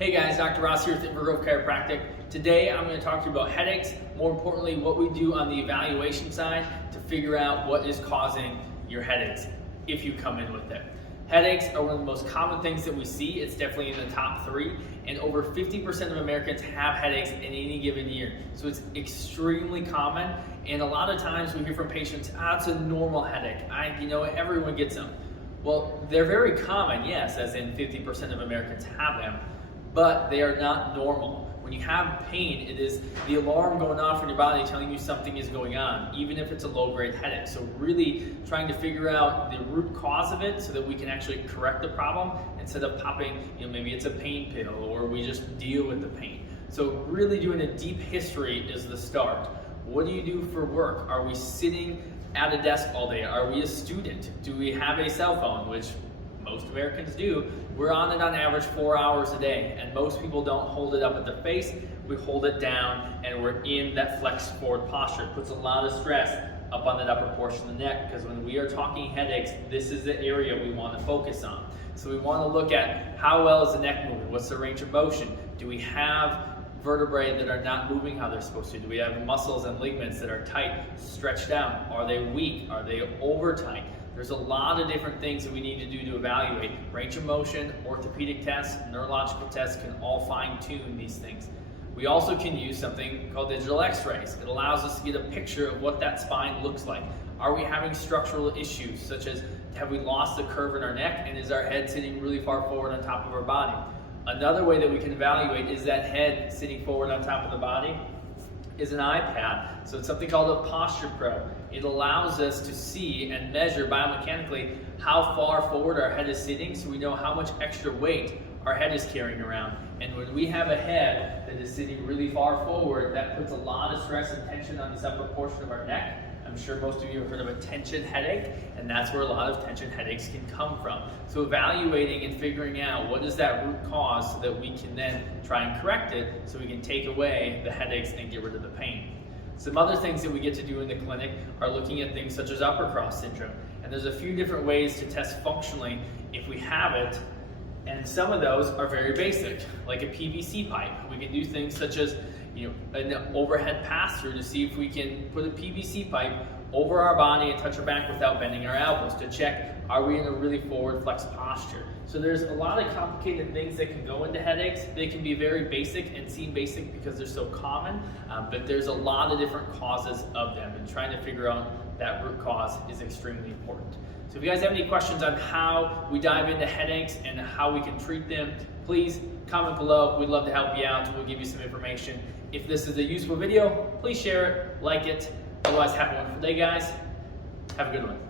Hey guys, Dr. Ross here with Inver Chiropractic. Today I'm going to talk to you about headaches, more importantly what we do on the evaluation side to figure out what is causing your headaches if you come in with it. Headaches are one of the most common things that we see. It's definitely in the top 3, and over 50% of Americans have headaches in any given year. So it's extremely common, and a lot of times we hear from patients, it's a normal headache. Everyone gets them. Well, they're very common, yes, as in 50% of Americans have them, but they are not normal. When you have pain, it is the alarm going off in your body telling you something is going on, even if it's a low-grade headache. So really trying to figure out the root cause of it so that we can actually correct the problem instead of popping, maybe it's a pain pill or we just deal with the pain. So really doing a deep history is the start. What do you do for work? Are we sitting at a desk all day? Are we a student? Do we have a cell phone, which most Americans do? We're on it on average 4 hours a day, and most people don't hold it up at the face. We hold it down, and we're in that flex forward posture. It puts a lot of stress up on that upper portion of the neck, because when we are talking headaches, this is the area we want to focus on. So we want to look at how well is the neck moving? What's the range of motion? Do we have vertebrae that are not moving how they're supposed to? Do we have muscles and ligaments that are tight, stretched out? Are they weak? Are they over tight? There's a lot of different things that we need to do to evaluate. Range of motion, orthopedic tests, neurological tests can all fine-tune these things. We also can use something called digital x-rays. It allows us to get a picture of what that spine looks like. Are we having structural issues, such as have we lost the curve in our neck, and is our head sitting really far forward on top of our body? Another way that we can evaluate is that head sitting forward on top of the body is an iPad. So it's something called a posture probe. It allows us to see and measure biomechanically how far forward our head is sitting, so we know how much extra weight our head is carrying around. And when we have a head that is sitting really far forward, that puts a lot of stress and tension on this upper portion of our neck. I'm sure most of you have heard of a tension headache, and that's where a lot of tension headaches can come from. So evaluating and figuring out what is that root cause so that we can then try and correct it so we can take away the headaches and get rid of the pain. Some other things that we get to do in the clinic are looking at things such as upper cross syndrome. And there's a few different ways to test functionally if we have it, and some of those are very basic, like a PVC pipe. We can do things such as an overhead pass-through to see if we can put a PVC pipe over our body and touch our back without bending our elbows to check, are we in a really forward flex posture? So there's a lot of complicated things that can go into headaches. They can be very basic and seem basic because they're so common, but there's a lot of different causes of them, and trying to figure out that root cause is extremely important. So if you guys have any questions on how we dive into headaches and how we can treat them, please comment below. We'd love to help you out. We'll give you some information. If this is a useful video, please share it, like it. Otherwise, have a wonderful day, guys. Have a good one.